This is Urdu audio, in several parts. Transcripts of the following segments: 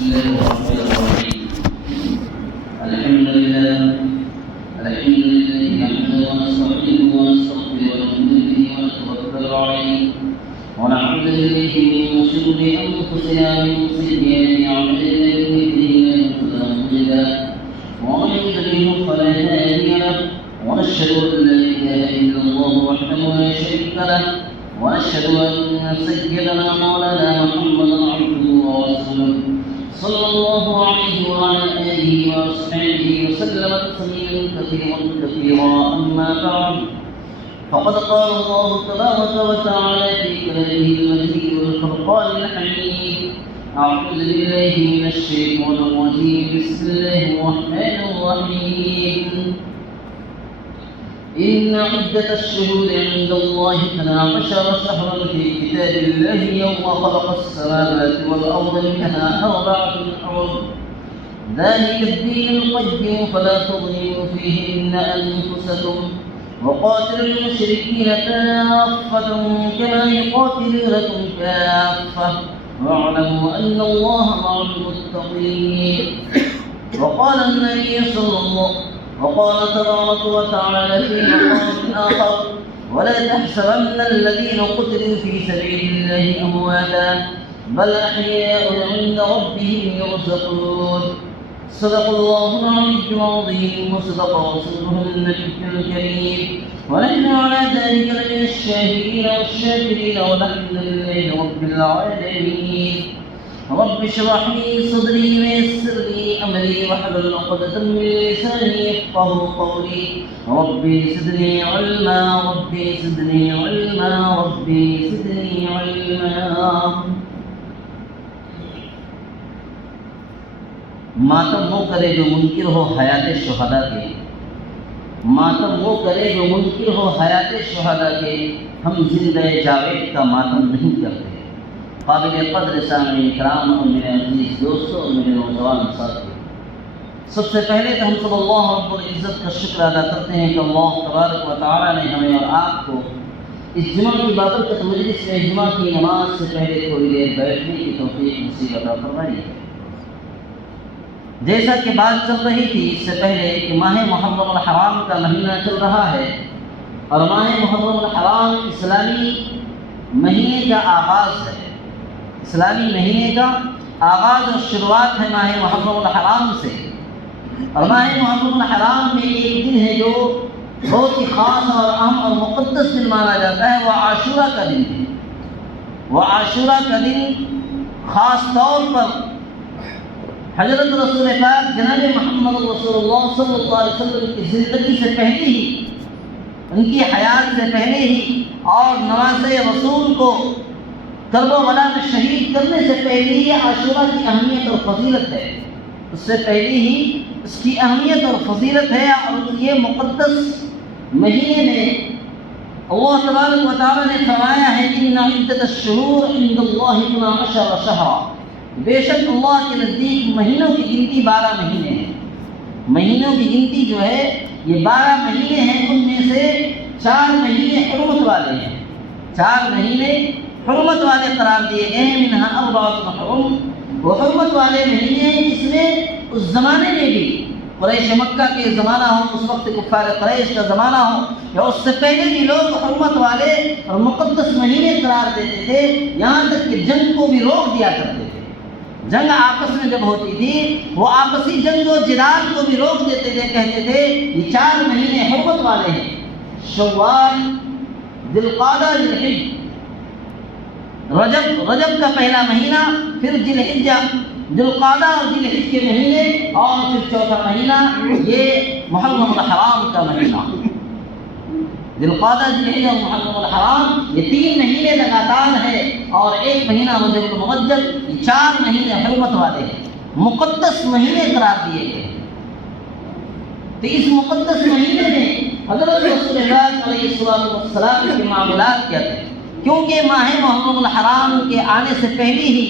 الله الرحمن الرحيم. الحمد لله نحمده ونستعينه ونستغفره ونؤمن به ونتوكل عليه ونعوذ بالله من شرور انفسنا ومن سيئات اعمالنا من يهده الله فلا مضل له ومن يضلل فلا هادي له ونشهد ان لا اله الا الله وحده لا شريك له ونشهد أن سيدنا مولانا محمدا عبده ورسوله صلى الله عليه وعلى آله وأصحابه وسلم تسليما كثيرا أما بعد فقد قال الله تبارك وتعالى في كلامه المجيد والفرقان الحميد أعوذ بالله من الشيطان الرجيم بسم الله الرحمن الرحيم إن عدة الشهور عند الله 12 شهرا في كتاب الله يوم خلق السماوات والأرض منها 4 حرم ذلك الدين القيم فلا تظلموا فيهن أنفسكم وقاتلوا المشركين كافة كما يقاتلونكم كافة واعلموا أن الله مع المتقين. وقال النبي صلى الله عليه وسلم وقال تبارك وتعالى في مقام آخر ولا تحسبن الذين قتلوا في سبيل الله أمواتا بل أحياء عند ربهم يرزقون. صدق الله العلي العظيم وصدق رسوله النبي الكريم ونحن على ذلك لمن الشاهدين والشاكرين والحمد لله رب العالمين. رب اشرح لي صدري ويسر لي امري واحلل عقدة من لساني يفقهوا قولي. ربي زدني علما ربي زدني علما ربي زدني علما. ماتم وہ کرے جو منکر ہو حیات شہداء کے، ماتم وہ کرے جو منکر ہو حیات شہداء کے، ہم زندہ جاوید کا ماتم نہیں کرتے. قابل قدر سامعین کرام اور میرے عزیز دوستوں اور میرے نوجوان ساتھیوں، سب سے پہلے تو ہم سب اللہ رب العزت کا شکر ادا کرتے ہیں کہ اللہ تبارک و تعالیٰ نے ہمیں اور آپ کو اس جمعہ کی بابرکت مجلس میں جمعہ کی نماز سے پہلے تھوڑی دیر بیٹھنے کی توفیق نصیب عطا فرمائی ہے. جیسا کہ بات چل رہی تھی اس سے پہلے کہ ماہ محرم الحرام کا مہینہ چل رہا ہے اور ماہ محرم الحرام اسلامی مہینے کا آغاز ہے. اسلامی مہینے کا آغاز اور شروعات ہے ماہ محرم الحرام سے. اور ماہ محرم الحرام میں ایک دن ہے جو بہت ہی خاص اور اہم اور مقدس دن مانا جاتا ہے، وہ عاشورہ کا دن ہے. وہ عاشورہ کا دن خاص طور پر حضرت رسول پاک جناب محمد رسول اللہ صلی اللہ علیہ وسلم کی زندگی سے پہلے ہی، ان کی حیات سے پہلے ہی اور نواز رسول کو کرب و بلا میں شہید کرنے سے پہلے ہی عاشورہ کی اہمیت اور فضیلت ہے. اس سے پہلے ہی اس کی اہمیت اور فضیلت ہے. اور یہ مقدس مہینے میں اللہ تبارک و تعالیٰ نے فرمایا ہے ان عدت الشہور عند اللہ 12 شہرا، بے شک اللہ کے نزدیک مہینوں کی گنتی 12 مہینے ہیں. مہینوں کی گنتی جو ہے یہ 12 مہینے ہیں. ان میں سے 4 مہینے حرمت والے ہیں. 4 مہینے حرمت والے قرار دیے گئے ہیں. منہا 4 حرم، وہ حرمت والے مہینے ہیں جس میں اس زمانے میں بھی قریش مکہ کے زمانہ ہو، اس وقت کفار قریش کا زمانہ ہو یا اس سے پہلے بھی لوگ حرمت والے اور مقدس مہینے قرار دیتے تھے. یہاں تک کہ جنگ کو بھی روک دیا کرتے تھے. جنگ آپس میں جب ہوتی تھی وہ آپسی جنگ و جدال کو بھی روک دیتے تھے. کہتے تھے یہ 4 مہینے حرمت والے ہیں: شوال، ذی القعدہ، ذی الحجہ. رجب کا پہلا مہینہ، پھر ذی الحجہ، ذی القعدہ اور ذی الحجہ کے مہینے، اور پھر چوتھا مہینہ یہ محرم الحرام کا مہینہ. ذی القعدہ، ذی الحجہ اور محرم الحرام یہ 3 مہینے لگاتار ہے. اور ایک مہینہ رجب المعجل. یہ 4 مہینے حرمت والے ہیں، مقدس مہینے قرار دیے گئے. تو اس مقدس مہینے میں حضرت رسول اللہ علیہ السلام کے معاملات کیا تھے؟ کیونکہ ماہ محرم الحرام کے آنے سے پہلے ہی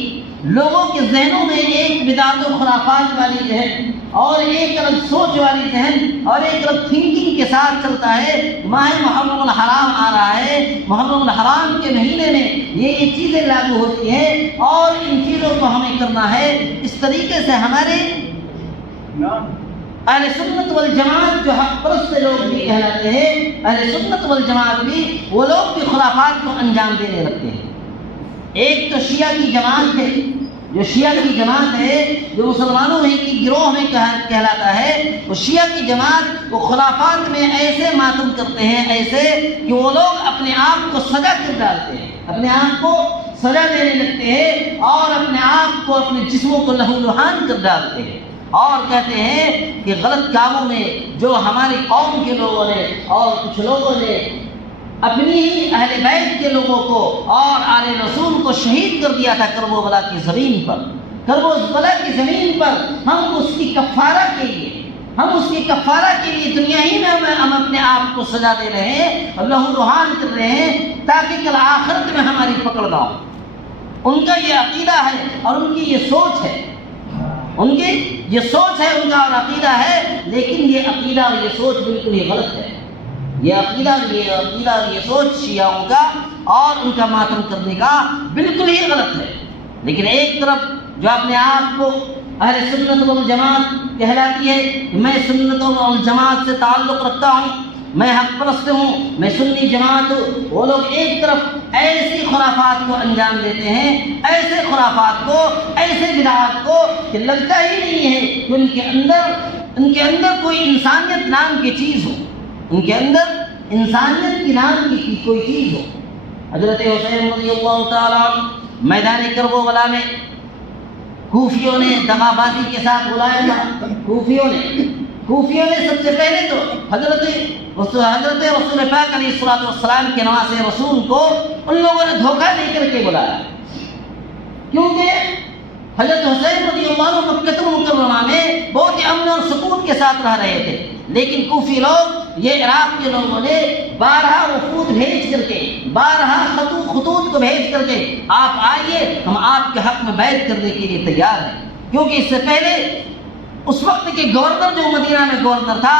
لوگوں کے ذہنوں میں ایک بدعت و خرافات والی اور ایک الگ سوچ والی ذہن اور ایک الگ تھنکنگ کے ساتھ چلتا ہے، ماہ محرم الحرام آ رہا ہے، محرم الحرام کے مہینے میں یہ چیزیں لاگو ہوتی ہیں اور ان چیزوں کو ہمیں کرنا ہے۔ اس طریقے سے ہمارے اہل سنت والجماعت جو حق پرست لوگ بھی کہلاتے ہیں، اہل سنت والجماعت بھی وہ لوگ بھی خرافات کو انجام دینے لگتے ہیں۔ ایک تو شیعہ کی جماعت ہے، جو شیعہ کی جماعت ہے جو مسلمانوں ہی کی گروہ میں کہلاتا ہے، وہ شیعہ کی جماعت وہ خرافات میں ایسے ماتم کرتے ہیں، ایسے کہ وہ لوگ اپنے آپ کو سجا کر ڈالتے ہیں، اپنے آپ کو سزا دینے لگتے ہیں اور اپنے آپ کو اپنے جسموں کو لہو لہان کر ڈالتے ہیں اور کہتے ہیں کہ غلط کاموں میں جو ہماری قوم کے لوگوں نے اور کچھ لوگوں نے اپنی ہی اہل بیت کے لوگوں کو اور آل رسول کو شہید کر دیا تھا کربلا کی زمین پر، کربلا کی زمین پر ہم اس کی کفارہ کے لیے دنیا ہی میں ہم اپنے آپ کو سزا دے رہے ہیں اور لہو لہان کر رہے ہیں تاکہ کل آخرت میں ہماری پکڑ نہ ہو۔ ان کا یہ عقیدہ ہے اور ان کی یہ سوچ ہے، ان کی یہ سوچ ہے، ان کا اور عقیدہ ہے، لیکن یہ عقیدہ اور یہ سوچ بالکل ہی غلط ہے۔ یہ عقیدہ اور یہ سوچ شیعوں کا اور ان کا ماتم کرنے کا بالکل ہی غلط ہے۔ لیکن ایک طرف جو اپنے آپ کو اہل سنت والجماعت کہلاتی ہے کہ میں سنت والجماعت سے تعلق رکھتا ہوں، میں حق پرست ہوں، میں سنی جماعت ہوں، وہ لوگ ایک طرف ایسی خرافات کو انجام دیتے ہیں، ایسے خرافات کو، ایسے بدعات کو کہ لگتا ہی نہیں ہے کہ ان کے اندر کوئی انسانیت نام کی چیز ہو، ان کے اندر انسانیت کی نام کی کوئی چیز ہو۔ حضرت حسین رضی اللہ تعالیٰ میدان کربلا میں کوفیوں نے دغا بازی کے ساتھ بلایا تھا، کوفیوں نے سب سے پہلے تو حضرت رسول پاک علیہ الصلوۃ والسلام کے نواسے رسول کو ان لوگوں نے دھوکہ دے کر کے بلایا، کیونکہ حضرت حسین رضی اللہ عنہ مکہ المکرمہ میں بہت ہی امن اور سکون کے ساتھ رہ رہے تھے، لیکن کوفی لوگ، یہ عراق کے لوگوں نے 12 وفود بھیج کر کے، 12 خطوط کو بھیج کر کے آپ آئیے، ہم آپ کے حق میں بیعت کرنے کے لیے تیار ہیں، کیونکہ اس سے پہلے اس وقت کے گورنر جو مدینہ میں گورنر تھا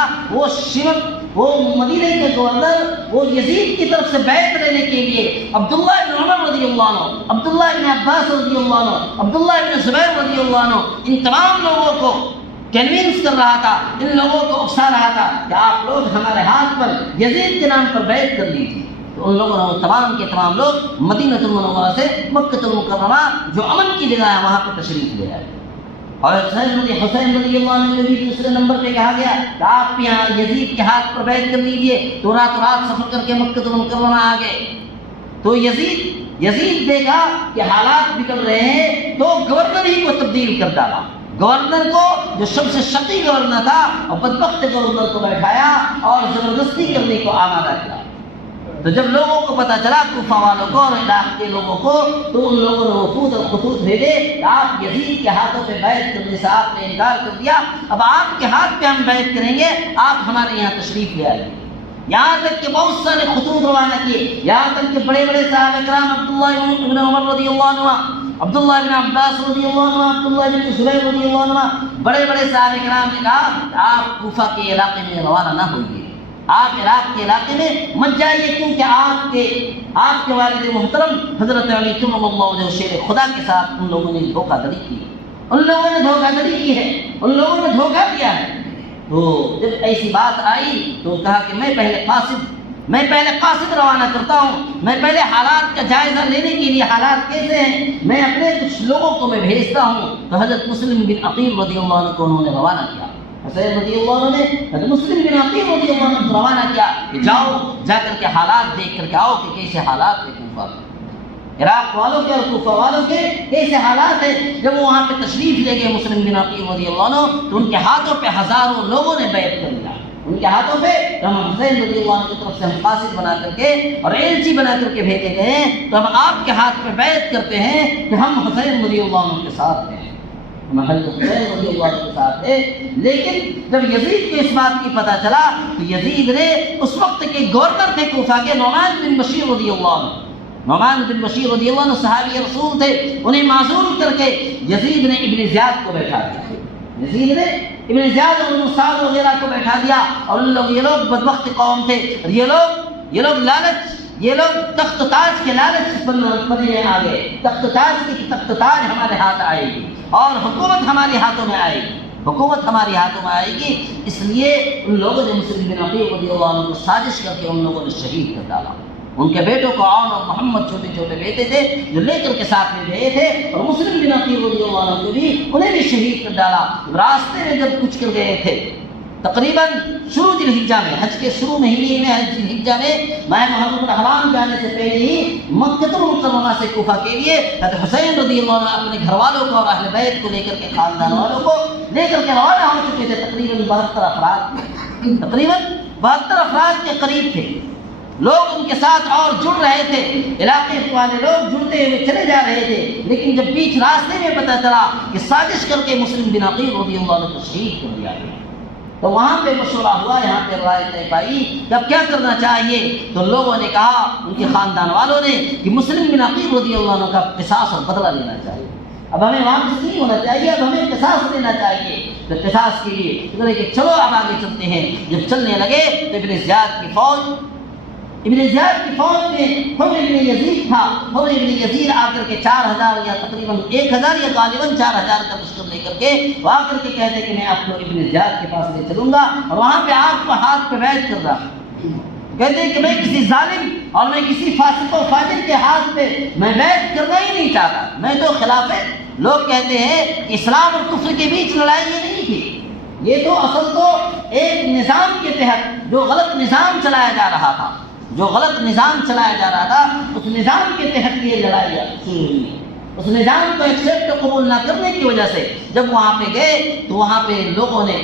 وہ مدینہ کے گورنر وہ یزید کی طرف سے بیعت لینے کے لیے عبداللہ بن عمر رضی اللہ عنہ، عبداللہ بن عباس رضی اللہ عنہ، عبداللہ بن زبیر رضی اللہ عنہ، ان تمام لوگوں کو کنوینس کر رہا تھا، ان لوگوں کو اکسا رہا تھا کہ آپ لوگ ہمارے ہاتھ پر یزید کے نام پر بیعت کر لیجیے۔ تو ان لوگوں نے تمام کے تمام لوگ مدینہ المنورہ سے مکہ المکرمہ جو امن کی جگہ ہے وہاں پہ تشریف لے آئے، اور حسین رضی اللہ عنہ نے بھی دوسرے نمبر پہ کہا گیا کہ آپ یہاں یزید کے ہاتھ پر بیعت کر لیجیے، تو رات سفر کر کے مکہ المکرمہ آ گئے۔ تو یزید دیکھا کہ حالات بگڑ رہے ہیں تو گورنر ہی کو تبدیل کر ڈالا، گورنر کو جو سب سے شقی گورنر تھا اور بدبخت گورنر کو بیٹھایا اور زبردستی کرنے کو آمادہ کیا۔ تو جب لوگوں کو پتہ چلا، کوفہ والوں کو اور عراق کے لوگوں کو، تو ان لوگوں نے وفود اور خطوط بھیجے کہ آپ یزید کے ہاتھوں پہ بیعت کرنے سے آپ نے انکار کر دیا، اب آپ کے ہاتھ پہ ہم بیعت کریں گے، آپ ہمارے یہاں تشریف لے آئیے۔ یہاں تک کہ بہت سارے خطوط روانہ کیے، یہاں تک کہ بڑے بڑے صحابہ کرام عبداللہ بن عمر رضی اللہ عنہ، عبداللہ بن عباس رضی اللہ عنہ، عبداللہ بن زبیر رضی اللہ عنہ، بڑے بڑے صحابہ کرام نے کہا کہ آپ کوفہ کے علاقے میں روانہ نہ ہوئیے، آپ عراق کے علاقے میں مت جائیے، کیونکہ آپ کے والد محترم حضرت علی کرم اللہ وجہہ شیر خدا کے ساتھ ان لوگوں نے دھوکہ دڑی کی ہے، ان لوگوں نے دھوکہ دڑی کی ہے، ان لوگوں نے دھوکہ دیا ہے۔ تو جب ایسی بات آئی تو کہا کہ میں پہلے قاصد روانہ کرتا ہوں، میں پہلے حالات کا جائزہ لینے کے لیے حالات کیسے ہیں میں اپنے کچھ لوگوں کو میں بھیجتا ہوں۔ تو حضرت مسلم بن عقیل رضی اللہ عنہ کو انہوں نے روانہ کیا، حسین رضی اللہ عنہ نے حضرت مسلم بن عقیل رضی اللہ عنہ کو روانہ کیا کہ جاؤ، جا کر کے حالات دیکھ کر کے آؤ کہ کیسے حالات ہیں کوفہ میں، عراق والوں کے اور کوفہ والوں کے کیسے حالات ہیں۔ جب وہ وہاں پہ تشریف لے گئے مسلم بن عقیل رضی اللہ عنہ تو ان کے ہاتھوں پہ ہزاروں لوگوں نے بیعت کر لیا، ان کے ہاتھوں پہ ہم حسین رضی اللہ عنہ کی طرف سے ہم قاصد بنا کر کے اور ایلچی بنا کر کے بھیجے گئے ہیں، تو ہم آپ کے ہاتھ پہ بیعت کرتے ہیں کہ ہم حسین رضی اللہ عنہ کے ساتھ ہیں، ہم حضرت حسین رضی اللہ عنہ کے ساتھ ہیں۔ لیکن جب یزید کو اس بات کی پتہ چلا تو یزید نے اس وقت کے گورنر تھے کوفہ کے نعمان بن بشیر رضی اللہ عنہ، نعمان بن بشیر رضی اللہ عنہ صحابی رسول تھے، انہیں معزول کر کے یزید نے ابن زیاد کو بیٹھا دیا، یزید نے ابن زیاد اور ابن سعد وغیرہ کو بیٹھا دیا، اور یہ لوگ بدبخت قوم تھے، اور یہ لوگ لالچ، یہ لوگ تخت و تاج کے لالچ بننے آ گئے، تخت و تاج کی تخت و تاج ہمارے ہاتھ آئے گی اور حکومت ہمارے ہاتھوں میں آئے گی، حکومت ہمارے ہاتھوں میں آئے گی۔ اس لیے ان لوگوں نے مسلم بن عقیل رضی اللہ عنہ کو سازش کر کے ان لوگوں نے شہید کر ڈالا۔ ان کے بیٹوں کو عون اور محمد چھوٹے چھوٹے بیٹے تھے جو لے کر کے ساتھ میں گئے تھے، اور مسلم بن عقیل رضی اللہ عنہ کو بھی انہیں بھی شہید کر ڈالا۔ راستے میں جب کچھ کر گئے تھے، تقریباً شروع ذی الحجہ میں، حج کے شروع مہینے میں، حج ذی الحجہ میں، ماہ محرم الحرام جانے سے پہلے ہی مکہ المکرمہ سے کوفہ کے لیے حضرت حسین رضی اللہ عنہ اپنے گھر والوں کو اور اہل بیت کو لے کر کے، خاندان والوں کو لے کر کے روانہ ہو چکے تھے۔ تقریباً 72 افراد کے قریب تھے، لوگ ان کے ساتھ اور جڑ رہے تھے، علاقے والے لوگ جڑتے ہوئے چلے جا رہے تھے، لیکن جب بیچ راستے میں پتہ چلا کہ سازش کر کے مسلم بن عقیل رضی اللہ عنہ کو شہید کر دیا گیا، تو وہاں پہ مشورہ ہوا، یہاں پہ رائے طے پائی کہ اب کیا کرنا چاہیے۔ تو لوگوں نے کہا، ان کے خاندان والوں نے، کہ مسلم بن عقیل رضی اللہ عنہ کا قصاص اور بدلہ لینا چاہیے، اب ہمیں واپس نہیں ہونا چاہیے، اب ہمیں قصاص لینا چاہیے۔ تو قصاص کے لیے کہ چلو اب آگے چلتے ہیں۔ جب چلنے لگے تو ابن زیاد کی فوج میں حر ابن یزید تھا، حر ابن یزید آ کر کے 4000 یا تقریباً 1000 یا غالباً 4000 کا لشکر لے کر کے وہ آ کر کے کہتے کہ میں آپ کو ابن زیاد کے پاس لے چلوں گا، اور وہاں پہ آپ کو ہاتھ پہ بیعت کر رہا، کہتے ہیں کہ میں کسی ظالم اور میں کسی فاسق و فاجر کے ہاتھ پہ میں بیعت کرنا ہی نہیں چاہتا، میں تو خلاف ہے۔ لوگ کہتے ہیں کہ اسلام اور کفر کے بیچ لڑائی یہ نہیں تھی، یہ تو اصل تو ایک نظام کے تحت جو غلط نظام چلایا جا رہا تھا، اس نظام کے تحت یہ لڑائی شروع ہوئی۔ اس نظام کو ایکسیپٹ قبول نہ کرنے کی وجہ سے جب وہاں پہ گئے تو وہاں پہ لوگوں نے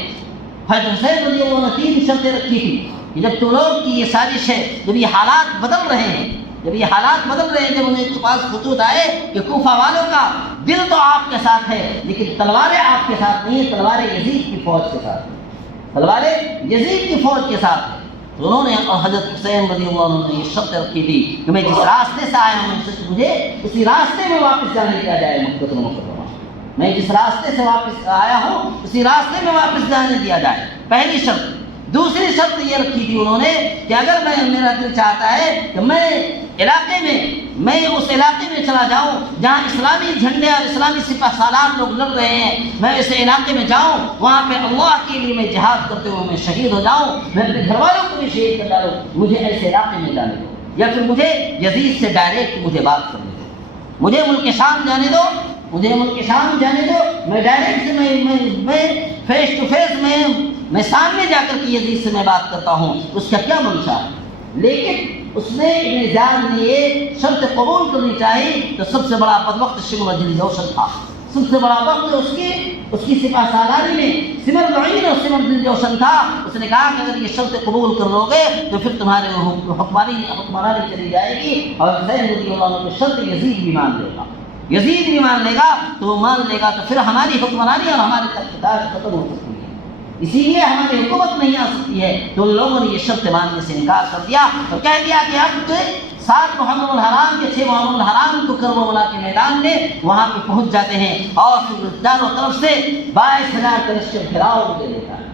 حضرت حسین رضی اللہ عنہ 3 شرطیں رکھی تھی کہ جب تم لوگ کی یہ سازش ہے، جب یہ حالات بدل رہے ہیں، جب انہیں کے پاس خطوط آئے کہ کوفہ والوں کا دل تو آپ کے ساتھ ہے لیکن تلواریں آپ کے ساتھ نہیں ہیں، تلواریں یزید کی فوج کے ساتھ ہیں، تلواریں یزید کی فوج کے ساتھ ہیں، تو انہوں نے حضرت حسین رضی اللہ عنہ نے یہ شرط رکھی تھی کہ میں جس راستے سے آیا ہوں مجھے اسی راستے میں واپس جانے دیا جائے مکہ المکرمہ، میں جس راستے سے واپس آیا ہوں اسی راستے میں واپس جانے دیا جائے، پہلی شرط۔ دوسری شرط یہ رکھی تھی انہوں نے کہ اگر میرا دل چاہتا ہے کہ میں اس علاقے میں چلا جاؤں جہاں اسلامی جھنڈے اور اسلامی سپہ سالار لوگ لڑ رہے ہیں، میں اس علاقے میں جاؤں، وہاں پہ اللہ کے لیے میں جہاد کرتے ہوئے میں شہید ہو جاؤں، میں اپنے گھر والوں کو بھی شہید کر ڈالوں، مجھے ایسے علاقے میں جانے دو، یا پھر مجھے یزید سے ڈائریکٹ مجھے بات کرنے دو، مجھے ملک شام جانے دو، میں ڈائریکٹ سے میں فیس ٹو فیس میں سامنے جا کر کے یزید سے میں بات کرتا ہوں، اس کا کیا منشا ہے۔ لیکن اس نے ابن زیاد نے یہ شرط قبول کرنی چاہیے، تو سب سے بڑا بدبخت شمر دل جوشن تھا، سب سے بڑا وقت اس کی سپہ سالاری میں سمر معین اور سمر دل جوشن تھا۔ اس نے کہا کہ اگر یہ شرط قبول کر لو گے تو پھر تمہارے حکمرانی چلی جائے گی، اور حسین رضی اللہ عنہ کی شرط یزید بھی مان لے گا، تو وہ مان لے گا تو پھر ہماری حکمرانی اور ہماری تختدار ختم ہو سکتی ہے، اسی لیے ہماری حکومت نہیں آ سکتی ہے۔ تو ان لوگوں نے یہ شرط ماننے سے انکار کر دیا اور کہہ دیا کہ اب 7 محرم الحرام کے 6 محرم الحرام کو کربلا کے میدان میں وہاں پہ پہنچ جاتے ہیں، اور چاروں طرف سے 22,000 کا لشکر گھیراؤ میں لے لیتا ہے،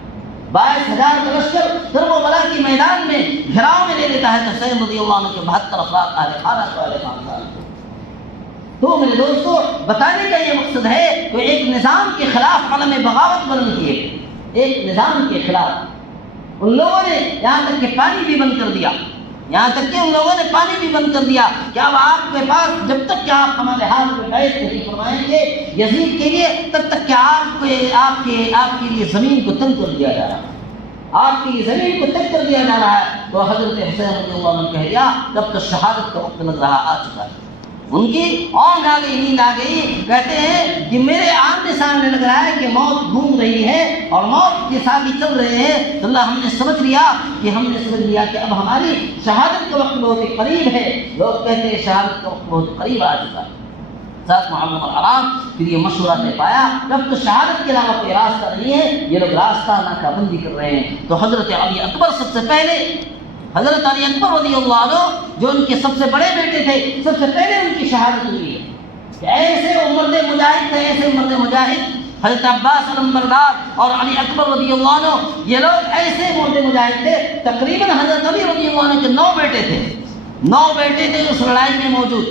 22,000 کا لشکر کربلا کے میدان میں گھیراؤ میں لے لیتا ہے۔ تو حسین رضی اللہ عنہ کے 72 افراد اہل خانہ کو اہل خاندان کو۔ تو میرے دوستو، بتانے کا یہ مقصد ہے کہ ایک نظام کے خلاف علم بغاوت بلند کیے، ایک نظام کے خلاف ان لوگوں نے یہاں تک کہ پانی بھی بند کر دیا، کہ اب آپ کے پاس جب تک کہ آپ ہمارے ہاتھ میں بیعت نہیں فرمائیں گے یزید کے لیے، تب تک کہ آپ کے لیے زمین کو تنگ کر دیا جا رہا ہے، آپ کی زمین کو تنگ کر دیا جا رہا ہے۔ تو حضرت حسین رضی اللہ عنہ کہہ دیا تب تو شہادت کا وقت لگ رہا آ چکا ہے، ان کی اونگ آ گئی، نیند آ گئی، کہتے ہیں کہ میرے آمنے سامنے لگ رہا ہے کہ موت گھوم رہی ہے اور موت کے ساتھ ہی چل رہے ہیں، تو اللہ ہم نے سمجھ لیا کہ اب ہماری شہادت کا وقت بہت ہی قریب ہے۔ لوگ کہتے ہیں شہادت کا وقت بہت قریب آ چکا ہے، 7 محرم الحرام۔ پھر یہ مشورہ طے پایا کہ اب تو شہادت کے علاوہ کوئی راستہ نہیں ہے، یہ لوگ راستہ ناکہ بندی کر رہے ہیں۔ تو حضرت علی اکبر سب سے پہلے، حضرت علی اکبر رضی اللہ عنہ جو ان کے سب سے بڑے بیٹے تھے، سب سے پہلے ان کی شہادت ہوئی ہے کہ ایسے مرد مجاہد تھے، ایسے مرد مجاہد حضرت عباس علمبردار اور علی اکبر رضی اللہ عنہ، یہ لوگ ایسے موٹے مجاہد تھے، تقریباً حضرت علی رضی اللہ عنہ کے 9 بیٹے تھے، 9 بیٹے تھے اس لڑائی میں موجود،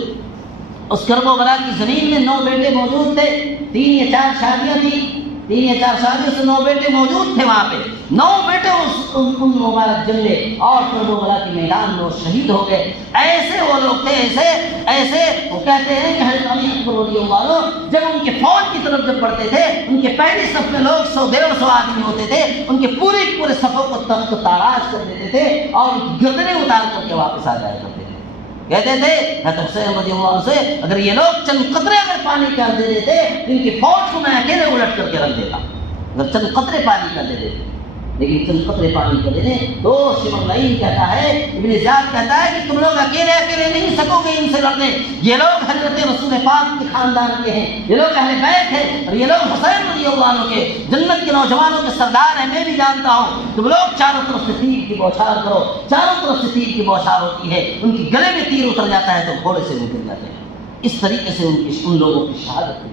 اس کرب و بلا کی زمین میں 9 بیٹے موجود تھے، 3 یا 4 شادیاں تھیں، 3 یا 4 شادیوں سے 9 بیٹے موجود تھے وہاں پہ، 9 بیٹے ان مبارک جنگے اور کرب و بلا کے میدان میں وہ شہید ہو گئے۔ ایسے وہ لوگ تھے، ایسے وہ کہتے ہیں کہ حضرت علی اکبر رضی اللہ عنہ جب ان کے فوج کی طرف جب بڑھتے تھے، ان کے پہلی صف میں لوگ 100-150 آدمی ہوتے تھے، ان کے پورے صفوں کو تاراج کر دیتے تھے اور گردنیں اتار کر کے واپس آ جایا کرتے تھے۔ کہتے تھے حضرت حسین رضی اللہ عنہ سے، اگر یہ لوگ چند قطرے اگر پانی کا دے دیتے تو ان کی فوج کو میں اکیلے الٹ کر کے رکھ دیتا، اگر چند قطرے پانی کا دے دیتے، لیکن چند قطرے پانی کا دے دیں تو شمر لعین کہتا ہے، ابن زیاد کہتا ہے کہ تم لوگ اکیلے نہیں سکو گے ان سے لڑنے، یہ لوگ حضرت رسول پاک کے خاندان کے ہیں، یہ لوگ اہل بیت ہیں، اور یہ لوگ حسین رضی اللہ عنہ کے جنت کے نوجوانوں کے سردار ہیں، میں بھی جانتا ہوں، تم لوگ چاروں طرف سے تیر کی بوچھار کرو، چاروں طرف سے تیر کی بوچھار ہوتی ہے، ان کی گلے میں تیر اتر جاتا ہے تو گھوڑے سے اتر جاتے ہیں، اس طریقے سے ان لوگوں کی شہادت ہوئی۔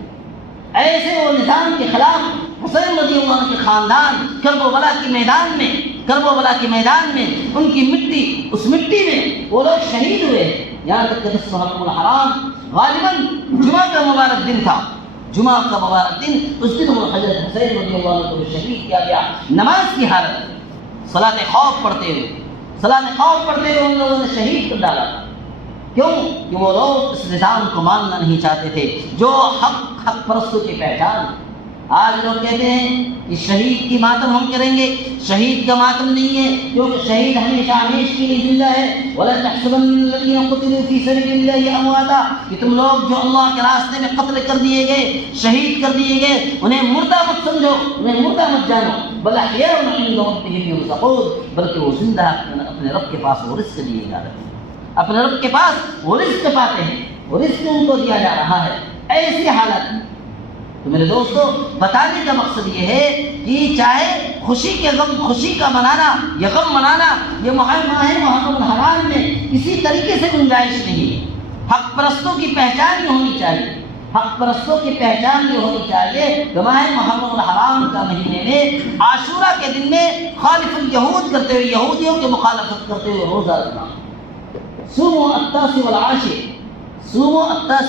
ایسے وہ نظام کے خلاف حسین رضی اللہ عنہ کے خاندان کرب و بلا کے میدان میں ان کی مٹی، اس مٹی میں وہ لوگ شہید ہوئے، یہاں تک کہ محرم الحرام غالباً جمعہ کا مبارک دن تھا، جمعہ کا مبارک دن، اس دن وہ حضرت حسین رضی اللہ عنہ کو شہید کیا گیا نماز کی حالت میں، صلاۃ خوف پڑھتے ہوئے ان لوگوں نے شہید کر ڈالا۔ کیوں؟ کہ وہ لوگ اس نظام کو ماننا نہیں چاہتے تھے جو حق پرستوں کی پہچان۔ آج لوگ کہتے ہیں کہ شہید کی ماتم ہم کریں گے، شہید کا ماتم نہیں ہے، کیونکہ شہید ہمیشہ کے لیے زندہ ہے۔ وَلَا تَحْسَبَنَّ الَّذِينَ قُتِلُوا فِي سَبِيلِ اللَّهِ أَمْوَاتًا، کہ تم لوگ جو اللہ کے راستے میں قتل کر دیے گئے، شہید کر دیے گئے، انہیں مردہ مت سمجھو، انہیں مردہ مت جانو، بل احیاء عند ربهم يرزقون، بلکہ وہ زندہ اپنے رب کے پاس وہ رزق دیے جا رہے ہیں، اپنے رب کے پاس وہ رزق پاتے ہیں، وہ رزق ان کو دیا جا رہا ہے۔ ایسی حالت تو میرے دوستو بتانے کا مقصد یہ ہے کہ چاہے خوشی کا منانا یا غم منانا، یہ ماہ محرم الحرام میں کسی طریقے سے گنجائش نہیں ہے۔ حق پرستوں کی پہچان یہ ہونی چاہیے، کہ ماہ محرم الحرام کا مہینے میں عاشورہ کے دن میں خالف الیہود کرتے ہوئے، یہودیوں کی مخالفت کرتے ہوئے روزہ رکھنا۔ صوموا التاسع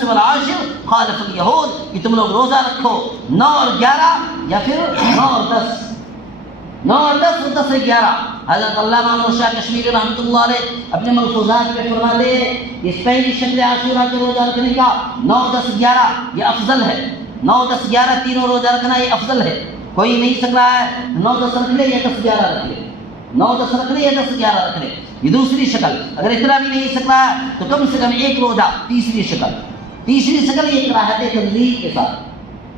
والعاشر خالف الیہود، کہ تم لوگ روزہ رکھو 9 اور 11 یا پھر 9 اور 10 اور 11۔ حضرت علامہ انور شاہ کشمیری رحمۃ اللہ علیہ اپنے ملفوظات میں فرماتے ہیں اس پہلی شکل عاشورہ کے روزہ رکھنے کا 9، 10، 11 یہ افضل ہے، 9، 10، 11 تینوں روزہ رکھنا یہ افضل ہے۔ کوئی نہیں سک رہا ہے 9، 10 رکھ لے یا 10، 11 رکھ لے، 9، 10 رکھ لے یا 10، 11 رکھ لے، یہ دوسری شکل۔ اگر اتنا بھی نہیں سک رہا ہے تو کم سے کم ایک روزہ، تیسری شکل یہ کراہت تنظیم کے ساتھ،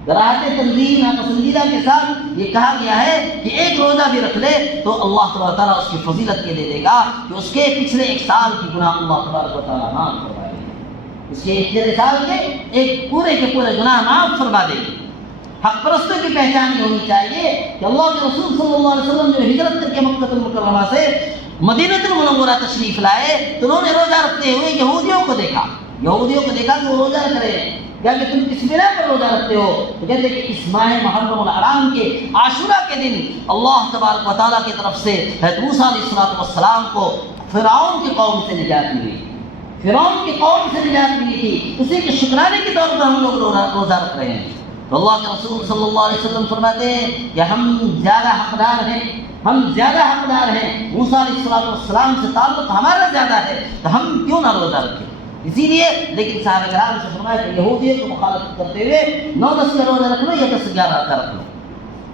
ناپسندیدہ کے ساتھ یہ کہا گیا ہے کہ ایک روزہ بھی رکھ لے تو اللہ تبارک و تعالیٰ اس کی فضیلت یہ دے دے گا کہ اس کے پچھلے 1 سال کی گناہ اللہ تبارک و تعالیٰ معاف فرما دے گا، اس کے پچھلے سال کے ایک پورے کے پورے گناہ معاف فرما دے گی۔ حق پرستوں کی پہچان یہ ہونی چاہیے کہ اللہ کے رسول صلی اللہ علیہ وسلم جو ہجرت کر کے مکہ المکرمہ سے مدینہ المنورہ تشریف لائے تو انہوں نے روزہ رکھتے ہوئے یہودیوں کو دیکھا کہ وہ روزہ رکھ رہے ہیں، کہ تم کس بنا پر روزہ رکھتے ہو؟ تو کہتے ہیں کہ اس ماہ محرم الحرام کے عاشورہ کے دن اللہ تبارک و تعالیٰ کی طرف سے حضرت موسیٰ علیہ السلام کو فرعون کی قوم سے نجات ملی، تھی، اسی کے شکرانے کے طور پر ہم لوگ روزہ رکھ رہے ہیں۔ تو اللہ کے رسول صلی اللہ علیہ وسلم فرماتے ہیں کہ ہم زیادہ حقدار ہیں، موسیٰ علیہ السلام سے تعلق ہمارا زیادہ ہے تو ہم کیوں نہ روزہ رکھیں؟ اسی لیے لیکن صحابہ کرام سے فرمایا کہ یہودیوں کو مخالفت کرتے ہوئے 9، 10 کا روزہ رکھ لو یا 10، 11 کا رکھ لو،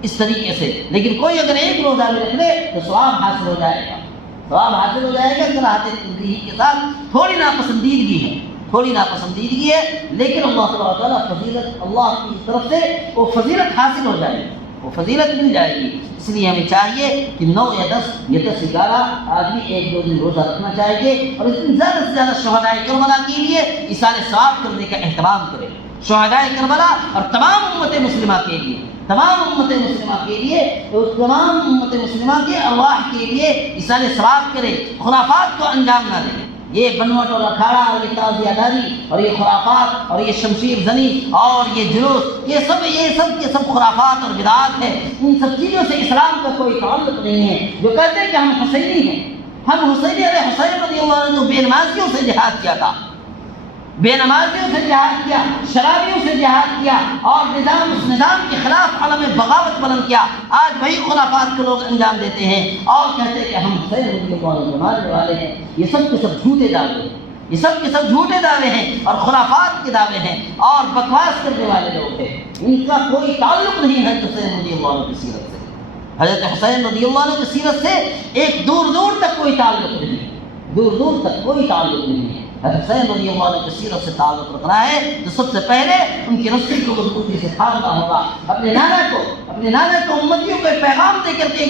اس طریقے سے۔ لیکن کوئی اگر ایک روزہ بھی رکھ لے تو ثواب حاصل ہو جائے گا، کراہت تنزیہ کے ساتھ تھوڑی ناپسندیدگی ہے، لیکن اللہ تعالیٰ فضیلت، اللہ کی طرف سے وہ فضیلت حاصل ہو جائے گی، وہ فضیلت مل جائے گی۔ اس لیے ہمیں چاہیے کہ 9 یا 10 یا 10، 11 آدمی 1-2 دن روزہ رکھنا چاہیے اور اس دن زیادہ سے زیادہ شہدائے کربلا کے لیے ایصال ثواب کرنے کا اہتمام کریں۔ شہدائے کربلا اور تمام امت مسلمہ کے لیے، تمام امت مسلمہ کے ارواح کے لیے ایصال ثواب کریں، خرافات کو انجام نہ دیں۔ یہ بنوٹ اور اکھاڑا اور یہ تعزیہ داری اور یہ خرافات اور یہ شمشیر زنی اور یہ جلوس، یہ سب خرافات اور بدعات ہے۔ ان سب چیزوں سے اسلام کا کوئی تعلق نہیں ہے۔ جو کہتے ہیں کہ ہم حسینی ہیں، ہم حسینی، ارے حسین رضی اللہ عنہ بے نمازیوں سے جہاد کیا تھا، بے نمازیوں سے جہاد کیا، شرابیوں سے جہاد کیا اور اس نظام کے خلاف علم بغاوت بلند کیا۔ آج وہی خرافات کو لوگ انجام دیتے ہیں اور کہتے ہیں کہ ہم حسین رضی اللہ عنہ ماننے والے ہیں۔ یہ سب کے سب جھوٹے دعوے ہیں، یہ سب کے سب جھوٹے دعوے ہیں اور خرافات کے دعوے ہیں اور بکواس کرنے والے لوگ ہیں۔ ان کا کوئی تعلق نہیں ہے حسین رضی اللہ عنہ کی سیرت سے۔ حضرت حسین رضی اللہ عنہ کی سیرت سے ایک دور دور تک کوئی تعلق نہیں ہے، دور دور تک کوئی تعلق نہیں ہے۔ حسین رضی اللہ عنہ کی سیرت سے تعلق رکھنا ہے تو سب سے پہلے ان کی رسی کو مضبوطی سے تھامنا ہوگا۔ اپنے نانا کو امتیوں کو پیغام دے کر دے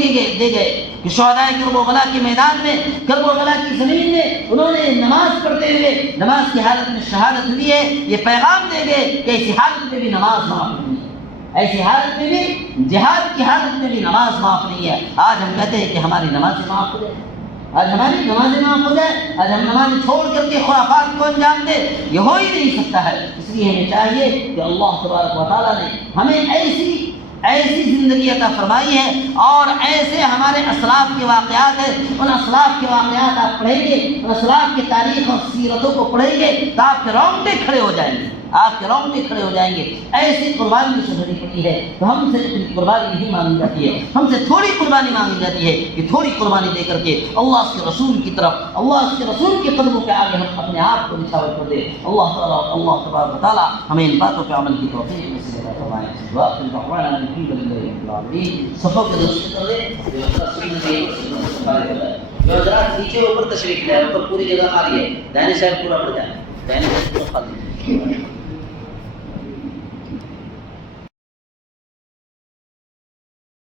گئے کہ شہدائے کربلا کے میدان میں، کربلا کی زمین میں انہوں نے نماز پڑھتے ہوئے نماز کی حالت میں شہادت لی ہے۔ یہ پیغام دے گئے کہ ایسی حالت میں بھی نماز معاف نہیں ہے، ایسی حالت میں بھی، جہاد کی حالت میں بھی نماز معاف نہیں ہے۔ آج ہم کہتے ہیں کہ ہماری نمازیں معاف ہو جائے، آج ہماری نمازیں معاف ہو جائے، آج ہم نمازیں چھوڑ کر کے خرافات کو انجام دیں، یہ ہو ہی نہیں سکتا ہے۔ اس لیے ہمیں چاہیے کہ اللہ تبارک و تعالیٰ نے ہمیں ایسی زندگی عطا فرمائی ہے اور ایسے ہمارے اسلاف کے واقعات ہیں، ان اسلاف کے واقعات آپ پڑھیں گے، ان اسلاف کی تاریخ اور سیرتوں کو پڑھیں گے تو آپ کے رونگٹے کھڑے ہو جائیں گے، آپ کے رونگٹے کھڑے ہو جائیں گے۔ ایسی قربانی سے بھری پڑی ہے تو ہم سے اتنی قربانی نہیں مانگی جاتی ہے، ہم سے تھوڑی قربانی مانگی جاتی ہے کہ تھوڑی قربانی دے کر کے اللہ کے رسول کی طرف، اللہ کے رسول کے قدموں کے آگے ہم اپنے آپ کو نچھاور کر دیں۔ اللہ تبارک و تعالیٰ ہمیں ان باتوں پہ عمل کی توفیق نصیب فرمائے۔ وآخر دعوانا ان الحمد للہ رب العالمین۔ صفوں کے درست کر لیں، جو حضرات نیچے اوپر تشریف لے، اوپر پوری جگہ خالی ہے، دائیں سائڈ پورا پڑ جائے، دائیں سائڈ پورا خالی ہے۔